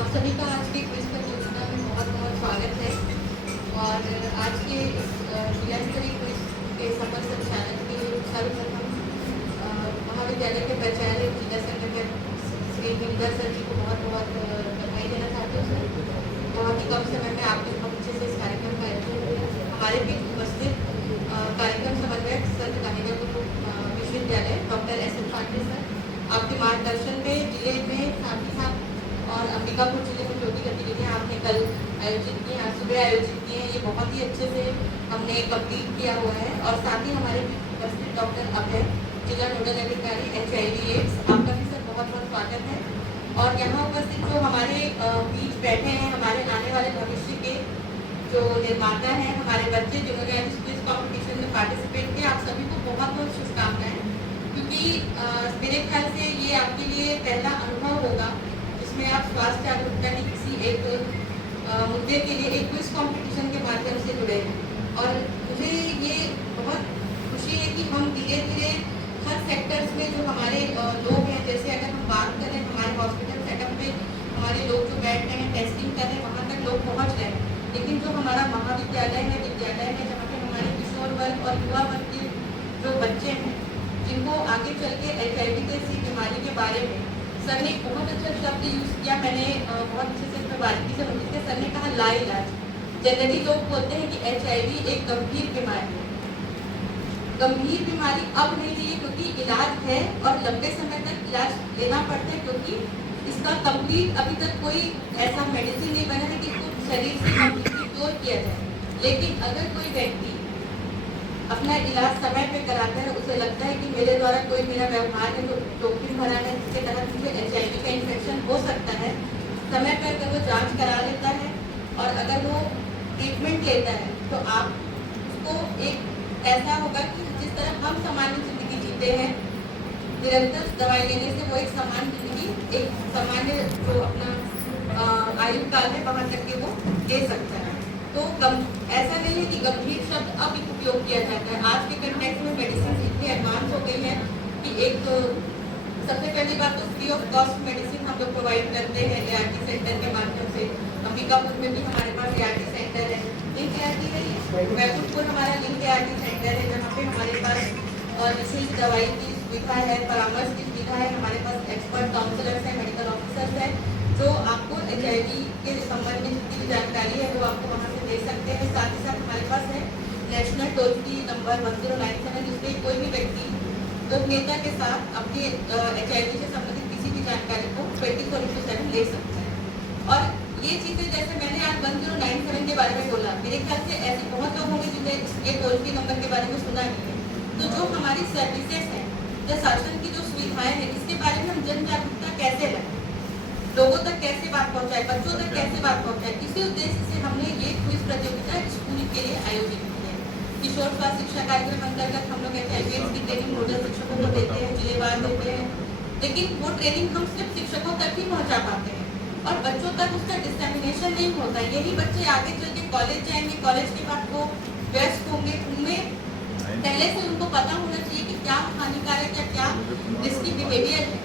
आप सभी का आज के क्विज प्रतियोगिता में बहुत बहुत स्वागत है। और आज के इस जिला स्तरीय क्विज के सफल संचालन के लिए सर्वप्रथम महाविद्यालय के प्राचार्य जिला संगठन श्री गिरधर सर जी को बहुत बहुत बधाई देना चाहते हैं। सर बहुत ही कम समय में आपने बहुत अच्छे से इस कार्यक्रम का आयोजन किया। हमारे बीच उपस्थित कार्यक्रम समन्वयक संत गांधीनगर विश्वविद्यालय doctor S N Pandey sir, आपके मार्गदर्शन में जिले में साथ ही साथ और अंबिकापुर जिले में जो भी गतिविधियाँ आपने कल आयोजित की हैं, आज सुबह आयोजित की हैं, ये बहुत ही अच्छे से हमने कंप्लीट किया हुआ है। और साथ ही हमारे उपस्थित डॉक्टर अभय, जिला नोडल अधिकारी HIV/AIDS, आपका भी सर बहुत बहुत स्वागत है। और यहाँ उपस्थित जो हमारे बीच बैठे हैं, हमारे आने वाले भविष्य के जो निर्माता हैं, हमारे बच्चे जिन्होंने आज क्विज कॉम्पिटिशन में पार्टिसिपेट किया, आप सभी को बहुत बहुत शुभकामनाएं। क्योंकि मेरे ख्याल से ये आपके लिए पहला अनुभव होगा जिसमें आप स्वास्थ्य जागरूकता की किसी एक मुद्दे के लिए एक क्विज कंपटीशन के माध्यम से जुड़े हैं। और मुझे ये बहुत खुशी है कि हम धीरे धीरे हर सेक्टर्स में जो हमारे लोग हैं, जैसे अगर हम बात करें हमारे हॉस्पिटल सेटअप पे हमारे लोग जो बैठ रहे हैं, टेस्टिंग कर रहे हैं, वहाँ तक लोग पहुँच रहे हैं। लेकिन जो हमारा महाविद्यालय है, विद्यालय है, जहाँ पे हमारे किशोर वर्ग और युवा वर्ग के जो बच्चे हैं, जिनको आगे चल के HIV जैसी बीमारी के बारे में सर ने बहुत अच्छा शब्द यूज़ किया। मैंने बहुत अच्छे से इसमें बारीकी से समझी थी। सर ने कहा लाइलाज। जनरली लोग बोलते हैं कि HIV एक गंभीर बीमारी है। गंभीर बीमारी अब नहीं रही है क्योंकि इलाज है और लंबे समय तक इलाज लेना पड़ता है, क्योंकि इसका कंप्लीट अभी तक कोई ऐसा मेडिसिन नहीं बना है कि इसको शरीर से कंप्लीटली क्योर किया जाए। लेकिन अगर कोई व्यक्ति अपना इलाज समय पे कराता है, उसे लगता है कि मेरे द्वारा कोई मेरा व्यवहार है जो जोखिम भरा है, जिसके तहत मुझे HIV का इन्फेक्शन हो सकता है, समय पर अगर वो जांच करा लेता है और अगर वो ट्रीटमेंट लेता है, तो आप उसको एक ऐसा होगा कि जिस तरह हम सामान्य जिंदगी जीते हैं, निरंतर दवाई लेने से वो एक सामान्य जिंदगी, एक सामान्य जो अपना आयु काल है वहाँ तक के वो दे सकता है। तो ऐसा नहीं है कि गंभीर शब्द अब उपयोग किया जाता है। आज के कंटेक्स्ट में मेडिसिन इतनी एडवांस हो गई है कि एक तो सबसे पहली बात तो फ्री ऑफ कॉस्ट मेडिसिन हम लोग प्रोवाइड करते हैं ART सेंटर के माध्यम से। अंबिकापुर में भी हमारे पास ART सेंटर है, लिंक ART है, बैकुंठपुर हमारा लिंक ART सेंटर है, जहाँ पे हमारे पास निःशुल्क दवाई की सुविधा है, परामर्श की सुविधा है, हमारे पास एक्सपर्ट काउंसलर्स हैं, मेडिकल ऑफिसर्स हैं, जो आपको HIV के संबंध में जितनी भी जानकारी है वो आपको वहाँ से दे सकते हैं। साथ ही साथ हमारे पास है नेशनल टोल फ्री नंबर 1097, जिसमें कोई भी व्यक्ति गोपनीयता के साथ अपने HIV से संबंधित किसी भी जानकारी को 24/7 ले सकता है। और ये चीज़ें जैसे मैंने आज 1097 के बारे में बोला, मेरे ख्याल से ऐसे बहुत लोग होंगे जिन्हें ये टोल फ्री नंबर के बारे में सुना नहीं है। तो जो हमारी सर्विसेज हैं, जो शासन की जो सुविधाएँ हैं, इसके बारे में हम जन जागरूकता कैसे लाएं, लोगों तक कैसे बात पहुंचाए, बच्चों तक कैसे बात पहुंचाए, इसी उद्देश्य से हमने ये क्विज प्रतियोगिता स्कूल के लिए आयोजित की है। किशोर स्वास्थ्य शिक्षा कार्यक्रम अंतर्गत हम लोग HIV/AIDS की ट्रेनिंग नोडल शिक्षकों को देते हैं, जिलेवार देते हैं, लेकिन वो ट्रेनिंग हम सिर्फ शिक्षकों तक ही पहुंचा पाते हैं और बच्चों तक उसका डिसेमिनेशन नहीं होता। यही बच्चे आगे चल के कॉलेज जाएंगे, कॉलेज के बाद वो व्यस्त होंगे, उनमें पहले से उनको पता होना चाहिए कि क्या हानिकारक या क्या रिस्की बिहेवियर है,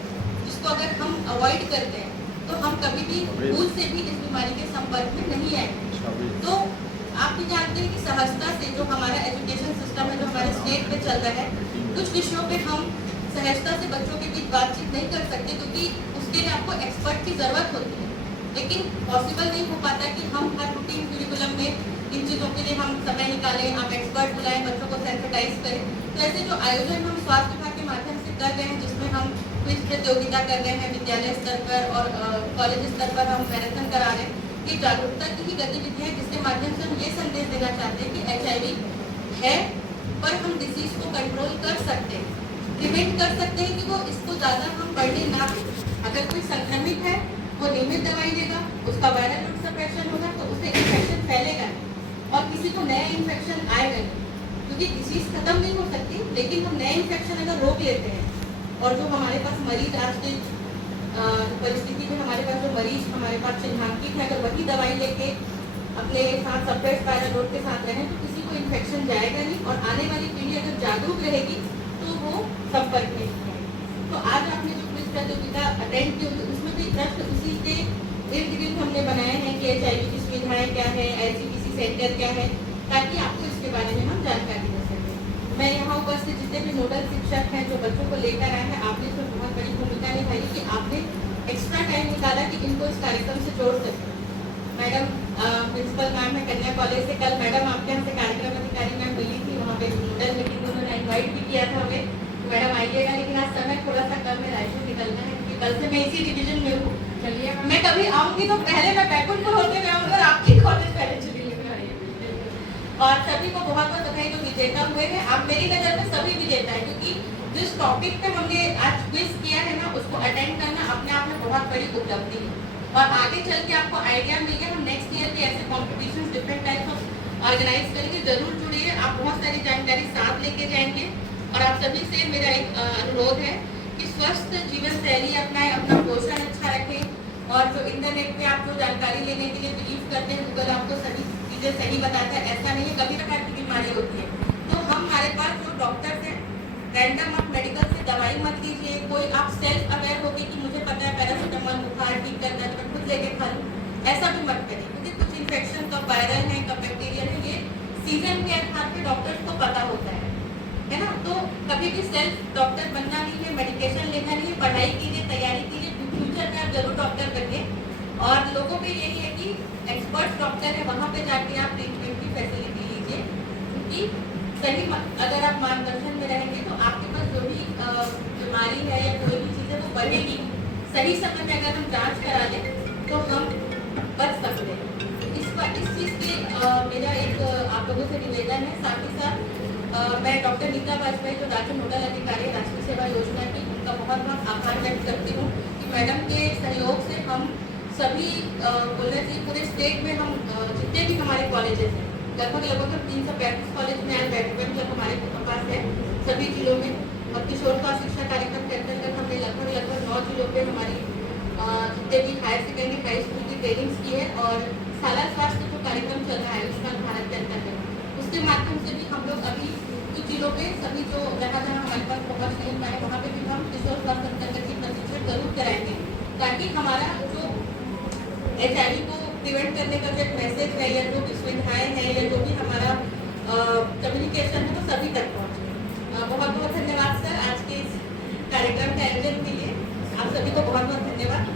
जिसको अगर हम अवॉइड करते हैं तो हम कभी भी भूल से भी इस बीमारी के संपर्क में नहीं आएंगे। तो आप भी जानते हैं कि सहजता से जो हमारा एजुकेशन सिस्टम है, जो हमारे स्टेट पे चल रहा है, कुछ विषयों पे हम सहजता से बच्चों के बीच बातचीत नहीं कर सकते, क्योंकि उसके लिए आपको एक्सपर्ट की ज़रूरत होती है। लेकिन पॉसिबल नहीं हो पाता कि हम हर रूटीन करिकुलम में इन चीज़ों के लिए हम समय निकालें, आप एक्सपर्ट बुलाएं, बच्चों को सेंसिटाइज करें। तो ऐसे जो आयोजन हम स्वास्थ्य विभाग के माध्यम से कर रहे हैं, जिसमें हम क्विज प्रतियोगिता कर रहे हैं, विद्यालय स्तर पर और कॉलेज स्तर पर हम मैराथन करा रहे हैं, ये जागरूकता की ही गतिविधि है, जिसके माध्यम से हम ये संदेश देना चाहते हैं कि HIV है, पर हम डिसीज को कंट्रोल कर सकते हैं, प्रिवेंट कर सकते हैं कि वो इसको ज़्यादा हम बढ़ने ना दें। अगर कोई संक्रमित है, वो नियमित दवाई लेगा, उसका वायरल लोड सप्रेशन होगा, तो उसे इन्फेक्शन फैलेगा नहीं और किसी को नया इन्फेक्शन आएगा नहीं, क्योंकि डिसीज खत्म नहीं हो सकती, लेकिन हम नए इन्फेक्शन अगर रोक लेते हैं और जो हमारे पास मरीज आज के परिस्थिति में हमारे पास जो मरीज हमारे पास चिन्हांकित है, अगर वही दवाई लेके अपने साथ सप्रेस वायरल लोड के साथ रहें तो किसी को इन्फेक्शन जाएगा नहीं और आने वाली पीढ़ी अगर जागरूक रहेगी तो वो संपर्क में रहेगी। तो आज आपने जो क्विज प्रतियोगिता अटेंड की, उसमें भी प्रश्न उसी के इर्द गिर्द हमने बनाए हैं कि HIV की सुविधाएं क्या है, ICPC सेंटर क्या है, ताकि आपको इसके बारे में हम जानकारी दे सकें। मैं यहाँ उपस्थित जितने भी नोडल शिक्षक हैं जो बच्चों को लेकर आए हैं, आपने इसमें बहुत बड़ी भूमिका निभाई कि आपने एक्स्ट्रा टाइम निकाला कि इनको इस कार्यक्रम से जोड़ सकें। मैडम प्रिंसिपल मैम है कन्या कॉलेज से, कल मैडम आपके यहाँ से कार्यक्रम अधिकारी मैम मिली थी, वहाँ पे नोडल मीटिंग उन्होंने इन्वाइट भी किया था हमें, मैडम आइएगा, लेकिन आज समय थोड़ा सा कम है, रायपुर निकलना है क्योंकि कल से मैं इसी डिवीजन में हूँ। चलिए मैं कभी आऊँगी तो पहले मैं बैकुंठपुर होके मैं आऊँगा और आपकी कॉलेज पहले चुनी लेकर आइए। और सभी को बहुत बहुत बधाई जो विजेता हुए हैं। आप मेरी नज़र में सभी विजेता है, क्योंकि जिस टॉपिक पे हमने आज क्विज किया है ना, उसको अटेंड करना अपने आप में बहुत बड़ी उपलब्धि है। और आगे चल के आपको आइडिया मिल गया, हम नेक्स्ट ईयर भी ऐसे competition different type of organise करेंगे। जरूर जुड़िए, आप बहुत सारी जानकारी साथ लेके जाएंगे। और आप सभी से मेरा एक अनुरोध है कि स्वस्थ जीवन शैली अपनाएं, अपना पोषण अच्छा रखें। और जो इंटरनेट पे आप जो जानकारी लेने के लिए बिलीव करते हैं, गूगल आपको सभी चीज़ें सही बताता है, ऐसा नहीं है। कभी प्रकार की बीमारी होती है तो हमारे पास जो डॉक्टर्स हैं, रैंडम आप मेडिकल से दवाई मत लीजिए। कोई आप सेल्फ अवेयर होके कि मुझे पता है पैरासीटामोल बुखार ठीक करता है तो मैं खुद लेके खा लूँ, ऐसा भी मत करिए, क्योंकि कुछ इन्फेक्शन कब वायरल है कब बैक्टीरियल है, ये सीजन के आधार पर डॉक्टर्स को पता होता है ना। तो कभी भी सेल्फ डॉक्टर बनना नहीं है, मेडिकेशन लेना नहीं है, पढ़ाई कीजिए, तैयारी कीजिए, फ्यूचर में आप जरूर डॉक्टर बनिए। और लोगों पे यही है कि एक्सपर्ट डॉक्टर है, वहाँ पे जाके आप ट्रीटमेंट की फैसिलिटी लीजिए, क्योंकि सही अगर आप मार्गदर्शन में रहेंगे तो आपके पास जो भी बीमारी है या कोई भी चीज़ है वो बढ़ेगी। सही समय में अगर हम जांच करा लें तो हम बच सकते हैं। इस चीज़ के मेरा एक आप लोगों से निवेदन है। साथ ही साथ मैं डॉक्टर नीता वाजपेयी जो राज्य नोडल अधिकारी राष्ट्रीय सेवा योजना की, उनका बहुत बहुत आभार व्यक्त करती हूँ कि मैडम के सहयोग से हम सभी बोलना चाहिए पूरे स्टेट में हम जितने भी हमारे कॉलेजेस हैं, लगभग 335 कॉलेज में आज बैठक जब हमारे पास है सभी जिलों में। और किशोर स्वास्थ्य शिक्षा कार्यक्रम के अंतर्गत हमने लगभग 9 जिलों पे हमारी जितने भी हायर सेकेंडरी हाई स्कूल की ट्रेनिंग्स की है। और शाला स्वास्थ्य जो कार्यक्रम चल रहा है आयुष्मान भारत के अंतर्गत, उसके माध्यम से भी हम लोग अभी कुछ जिलों पे सभी जो जहाँ जहाँ हमारे पास पहुँच नहीं पाए वहाँ पे भी हम किशोर स्वास्थ्य अंतर्गत की प्रशिक्षण जरूर कराएंगे, ताकि हमारा जो HIV को प्रिवेंट करने का जो एक मैसेज है या जो भी सुविधाएं हैं या जो भी हमारा कम्युनिकेशन है वो सभी तक पहुँचे। बहुत बहुत धन्यवाद सर आज के इस कार्यक्रम के आयोजन के लिए। आप सभी को बहुत बहुत धन्यवाद।